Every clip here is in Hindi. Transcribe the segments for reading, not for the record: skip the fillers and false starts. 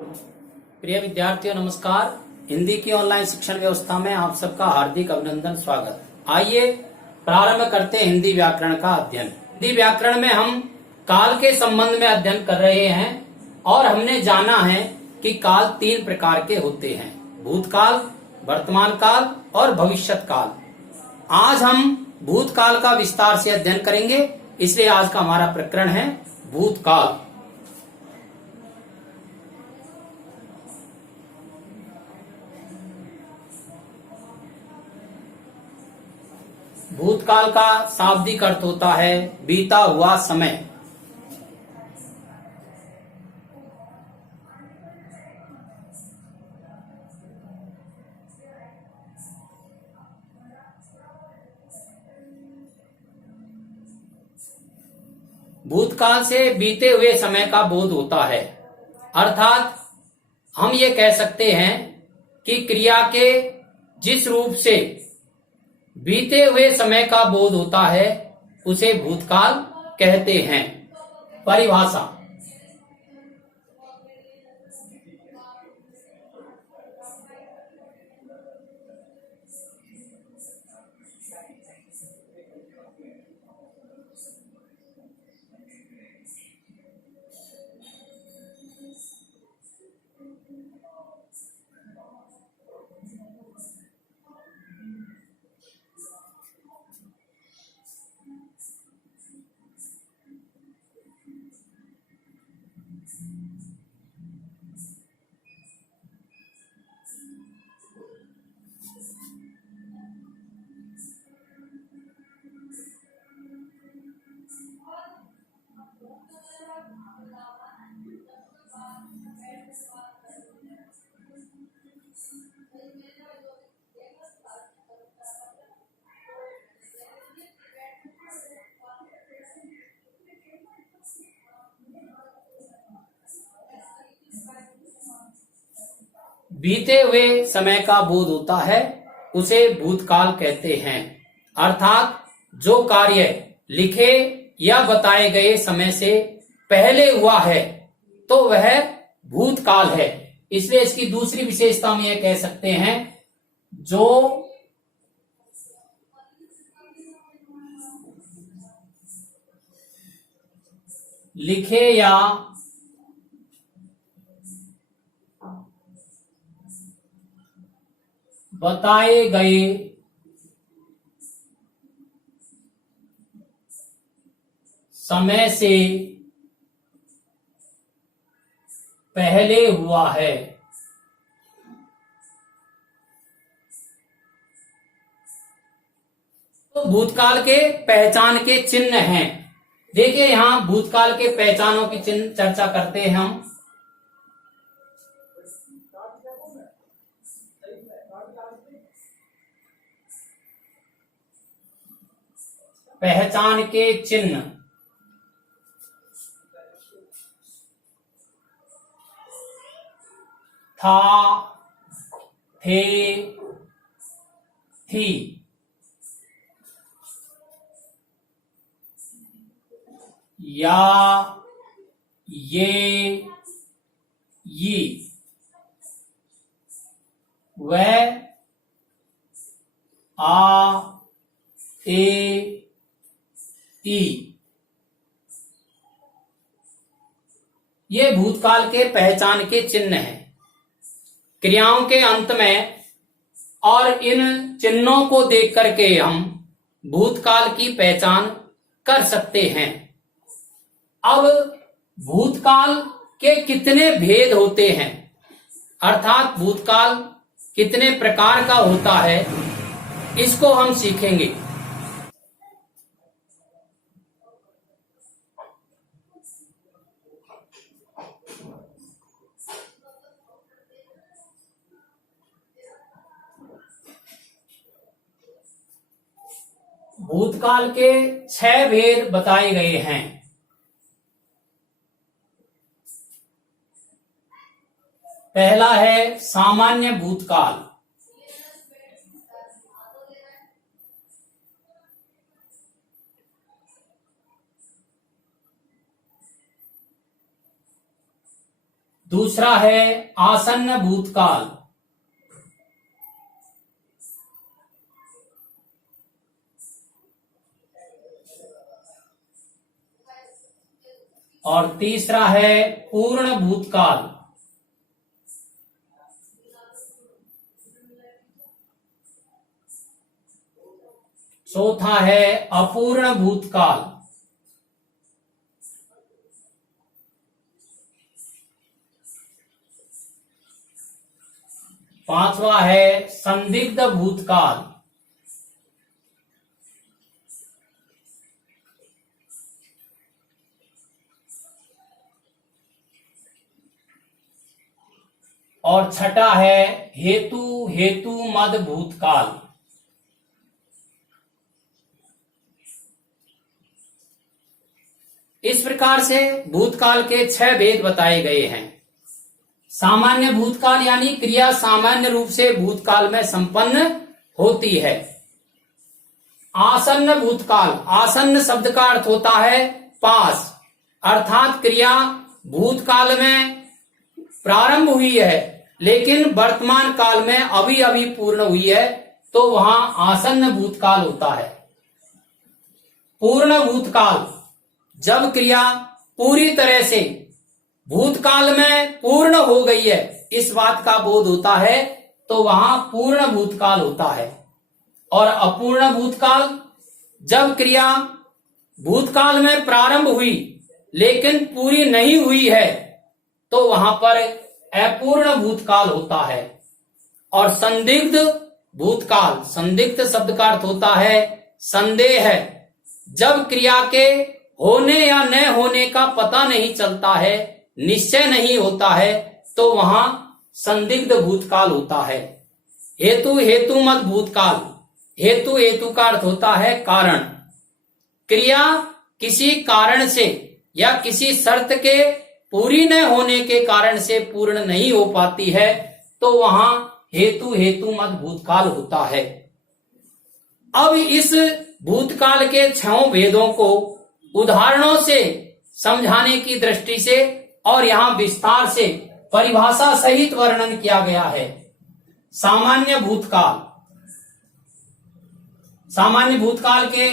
प्रिय विद्यार्थियों नमस्कार। हिंदी की ऑनलाइन शिक्षण व्यवस्था में आप सबका हार्दिक अभिनंदन स्वागत। आइए प्रारंभ करते हैं हिंदी व्याकरण का अध्ययन। हिंदी व्याकरण में हम काल के संबंध में अध्ययन कर रहे हैं और हमने जाना है कि काल 3 प्रकार के होते हैं: भूतकाल, वर्तमान काल और भविष्यत काल। आज हम भूतकाल का विस्तार से अध्ययन करेंगे, इसलिए आज का हमारा प्रकरण है भूतकाल। भूतकाल का शाब्दिक अर्थ होता है बीता हुआ समय। भूतकाल से बीते हुए समय का बोध होता है, अर्थात हम ये कह सकते हैं कि क्रिया के जिस रूप से बीते हुए समय का बोध होता है उसे भूतकाल कहते हैं। परिभाषा: बीते हुए समय का बोध होता है उसे भूतकाल कहते हैं, अर्थात जो कार्य लिखे या बताए गए समय से पहले हुआ है तो वह भूतकाल है। इसलिए इसकी दूसरी विशेषता हम यह कह सकते हैं, जो लिखे या बताए गए समय से पहले हुआ है। तो भूतकाल के पहचान के चिन्ह हैं। देखिए यहां भूतकाल के पहचानों की चिन्ह चर्चा करते हैं हम। पहचान के चिन्ह: था, थे, थी। या, ये, ये, वह, आ, ए, ई। ये भूतकाल के पहचान के चिन्ह हैं। क्रियाओं के अंत में और इन चिन्हों को देख करके हम भूतकाल की पहचान कर सकते हैं। अब भूतकाल के कितने भेद होते हैं, अर्थात भूतकाल कितने प्रकार का होता है, इसको हम सीखेंगे। भूतकाल के 6 भेद बताए गए हैं। पहला है सामान्य भूतकाल। दूसरा है आसन्न भूतकाल, और तीसरा है पूर्ण भूतकाल। चौथा है अपूर्ण भूतकाल। पांचवा है संदिग्ध भूतकाल। और छठा है हेतु मद भूतकाल। इस प्रकार से भूतकाल के 6 भेद बताए गए हैं। सामान्य भूतकाल यानी क्रिया सामान्य रूप से भूतकाल में संपन्न होती है। आसन्न भूतकाल, आसन्न शब्द का अर्थ होता है पास, अर्थात क्रिया भूतकाल में प्रारंभ हुई है लेकिन वर्तमान काल में अभी अभी पूर्ण हुई है, तो वहां आसन्न भूतकाल होता है। पूर्ण भूतकाल, जब क्रिया पूरी तरह से भूतकाल में पूर्ण हो गई है, इस बात का बोध होता है, तो वहां पूर्ण भूतकाल होता है। और अपूर्ण भूतकाल, जब क्रिया भूतकाल में प्रारंभ हुई लेकिन पूरी नहीं हुई है, तो वहां पर अपूर्ण भूतकाल होता है। और संदिग्ध भूतकाल, संदिग्ध शब्द का अर्थ होता है संदेह है, जब क्रिया के होने या न होने का पता नहीं चलता है, निश्चय नहीं होता है, तो वहां संदिग्ध भूतकाल होता है। हेतु मत भूतकाल, हेतु का अर्थ होता है कारण। क्रिया किसी कारण से या किसी शर्त के पूरी न होने के कारण से पूर्ण नहीं हो पाती है, तो वहां हेतु मत भूतकाल होता है। अब इस भूतकाल के 6 भेदों को उदाहरणों से समझाने की दृष्टि से और यहाँ विस्तार से परिभाषा सहित वर्णन किया गया है। सामान्य भूतकाल, सामान्य भूतकाल के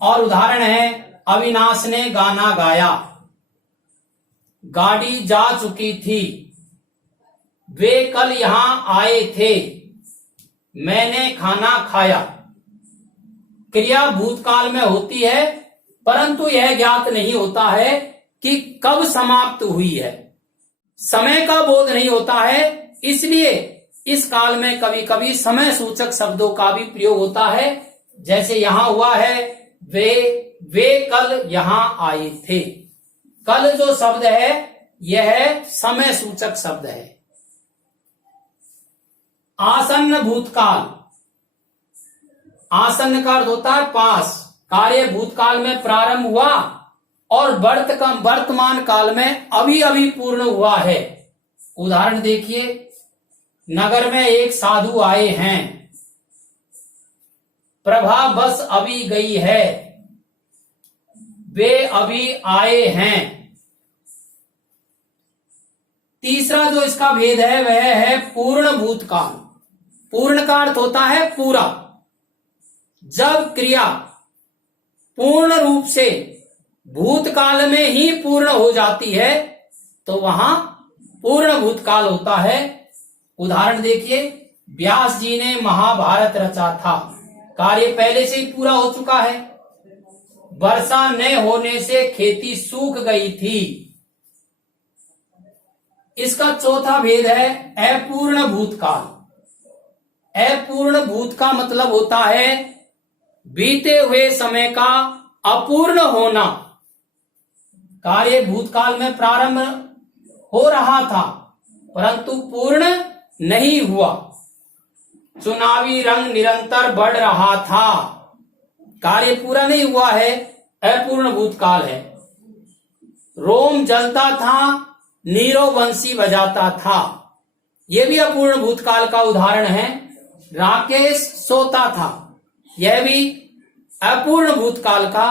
और उदाहरण है अविनाश ने गाना गाया, गाड़ी जा चुकी थी, वे कल यहां आए थे, मैंने खाना खाया। क्रिया भूतकाल में होती है परंतु यह ज्ञात नहीं होता है कि कब समाप्त हुई है, समय का बोध नहीं होता है, इसलिए इस काल में कभी कभी समय सूचक शब्दों का भी प्रयोग होता है। जैसे यहां हुआ है वे कल यहां आए थे। कल जो शब्द है यह समय सूचक शब्द है। आसन्न भूतकाल, आसन्न का अर्थ होता है पास, कार्य भूतकाल में प्रारंभ हुआ और वर्तमान काल में अभी अभी पूर्ण हुआ है। उदाहरण देखिए, नगर में एक साधु आए हैं, प्रभा बस अभी गई है, वे अभी आए हैं। तीसरा जो इसका भेद है वह है पूर्ण भूतकाल। पूर्ण का अर्थ होता है पूरा, जब क्रिया पूर्ण रूप से भूतकाल में ही पूर्ण हो जाती है तो वहां पूर्ण भूतकाल होता है। उदाहरण देखिए, व्यास जी ने महाभारत रचा था, कार्य पहले से ही पूरा हो चुका है। वर्षा न होने से खेती सूख गई थी। इसका चौथा भेद है अपूर्ण भूतकाल। अपूर्ण भूत का मतलब होता है बीते हुए समय का अपूर्ण होना। कार्य भूतकाल में प्रारंभ हो रहा था परंतु पूर्ण नहीं हुआ। चुनावी रंग निरंतर बढ़ रहा था, कार्य पूरा नहीं हुआ है, अपूर्ण भूतकाल है। रोम जलता था, नीरो बंसी बजाता था, यह भी अपूर्ण भूतकाल का उदाहरण है। राकेश सोता था, यह भी अपूर्ण भूतकाल का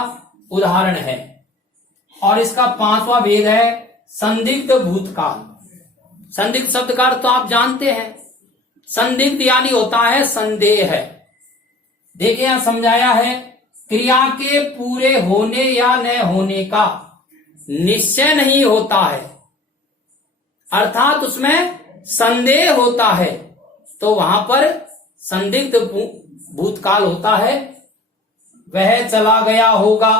उदाहरण है। और इसका 5वां भेद है संदिग्ध भूतकाल। संदिग्ध शब्द का अर्थ तो आप जानते हैं, संदिग्ध यानी होता है संदेह। देखिए यहां समझाया है, क्रिया के पूरे होने या न होने का निश्चय नहीं होता है, अर्थात उसमें संदेह होता है, तो वहां पर संदिग्ध भूतकाल होता है। वह चला गया होगा,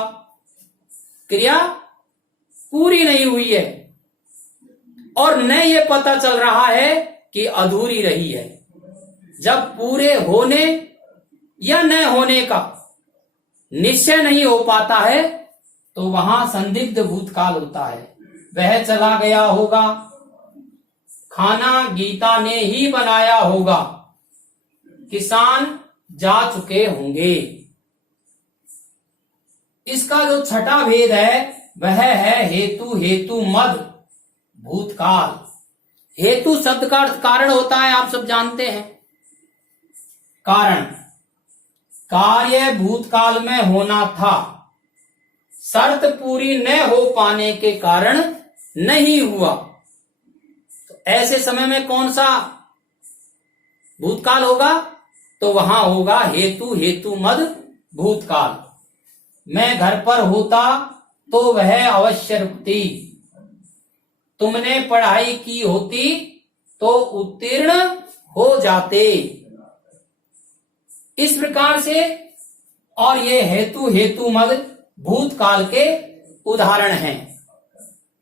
क्रिया पूरी नहीं हुई है और न ये पता चल रहा है कि अधूरी रही है। जब पूरे होने या न होने का निश्चय नहीं हो पाता है तो वहां संदिग्ध भूतकाल होता है। वह चला गया होगा, खाना गीता ने ही बनाया होगा, किसान जा चुके होंगे। इसका जो छठा भेद है वह है हेतु हेतु मद भूतकाल। हेतु शब्द का अर्थ कारण होता है, आप सब जानते हैं। कारण, कार्य भूतकाल में होना था, शर्त पूरी न हो पाने के कारण नहीं हुआ। तो ऐसे समय में कौन सा भूतकाल होगा? तो वहां होगा हेतु हेतु मद भूतकाल। मैं घर पर होता तो वह अवश्य रुकती, तुमने पढ़ाई की होती तो उत्तीर्ण हो जाते। इस प्रकार से, और ये हेतु हेतु मद भूतकाल के उदाहरण हैं।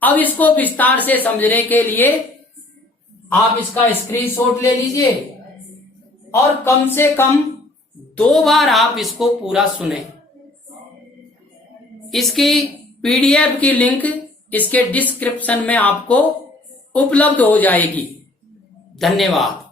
अब इसको विस्तार से समझने के लिए आप इसका स्क्रीनशॉट ले लीजिए और कम से कम 2 बार आप इसको पूरा सुने। इसकी पीडीएफ की लिंक इसके डिस्क्रिप्शन में आपको उपलब्ध हो जाएगी। धन्यवाद।